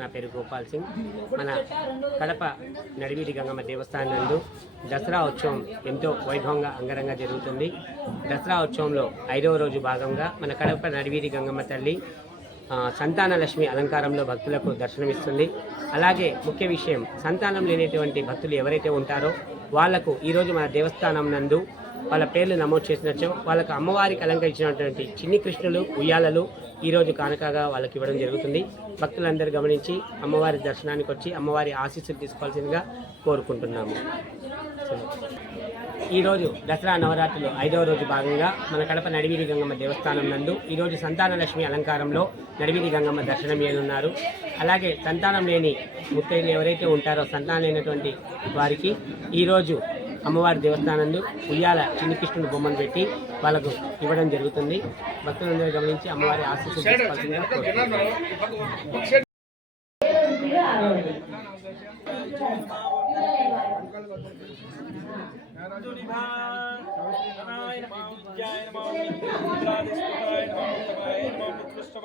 నా పేరు గోపాల్ సింగ్. మన కడప నడివీటి గంగమ్మ దేవస్థానం నందు దసరా ఉత్సవం ఎంతో వైభవంగా అంగరంగా జరుగుతుంది. దసరా ఉత్సవంలో ఐదవ రోజు భాగంగా మన కడప నడివీటి గంగమ్మ తల్లి సంతాన లక్ష్మి అలంకారంలో భక్తులకు దర్శనమిస్తుంది. అలాగే ముఖ్య విషయం సంతానం లేనటువంటి భక్తులు ఎవరైతే ఉంటారో వాళ్ళకు ఈరోజు మన దేవస్థానం నందు వాళ్ళ పేర్లు నమోదు చేసినచో వాళ్ళకు అమ్మవారికి అలంకరించినటువంటి చిన్ని కృష్ణులు ఉయ్యాలలు ఈరోజు కానుకగా వాళ్ళకి ఇవ్వడం జరుగుతుంది. భక్తులందరూ గమనించి అమ్మవారి దర్శనానికి వచ్చి అమ్మవారి ఆశీస్సులు తీసుకోవాల్సిందిగా కోరుకుంటున్నాము. ఈరోజు దసరా నవరాత్రులు ఐదవ రోజు భాగంగా మన కడప నడివీరి గంగమ్మ దేవస్థానం నందు ఈరోజు సంతాన లక్ష్మి అలంకారంలో నడివీరి గంగమ్మ దర్శనం చేయనున్నారు. అలాగే సంతానం లేని ముత్తైదులు ఎవరైతే ఉంటారో సంతానం లేనటువంటి వారికి ఈరోజు అమ్మవారి దేవస్థానందు ఉయ్యాల చిన్ని బొమ్మను పెట్టి వాళ్ళకు ఇవ్వడం జరుగుతుంది. భక్తులందరూ గమనించి అమ్మవారి ఆశీస్సులు తీసుకోవాల్సిందిగా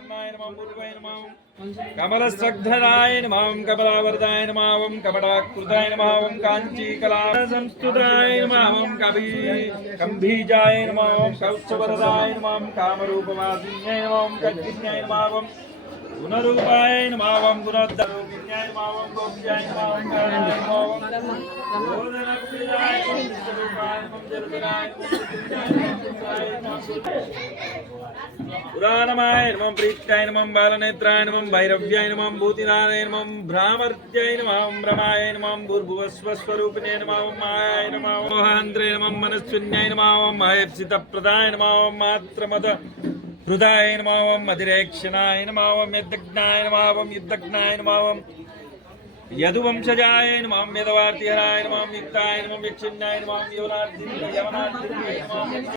కోరుకుంటున్నాను. కమలస్రగ్ధరాయ నమాం కమలావర్దాయ నమావం కమలాకృతాయ నమావం కాంచీకలా సంస్కృతాయ నమావం కవి కంభీజాయ నమావం కౌత్సవరదాయ నమాం కామరూపవాసిన్యాయ నమాం కజ్జిన్యాయ నమావం గుణరూపాయ నమావం గుణోద్దరూపిణ్యాయ నమావం గోప్యాయ నమావం కారణాయ నమావం గోధనప్రియాయ నమః నమః జలధరాయ నమః పురాణమాయ నమం ప్రీత్యాయ నమం బాలనేత్రాయ నమం భైరవ్యాయ నమం భూతినాథాయ నమం భ్రామర్త్యాయ నమం రమాయ నమం భూర్భువస్వస్వరూపిణే నమం మాయాయ నమం మోహాంధ్రే నమం మనస్విన్యాయ నమం మహేప్సిత ప్రదాయ నమం మాత్రమత హృదాయ నమం అధిరేక్షణాయ నమం యజ్ఞాయ నమం యుద్ధజ్ఞాయ నమం యదువంశజాయ నమం యదవార్తిహరాయ నమం యుక్తాయ నమం యక్షిణ్యాయ నమం యువనార్థి యవనార్థి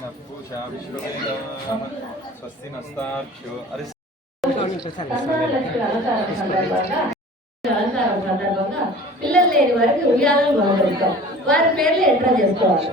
నమం అలంకారం సందర్భంగా పిల్లలు లేని వారికి ఉయ్యాలను గౌరవిస్తాం వారి పేర్లు ఎంటర్ చేసుకోవాలి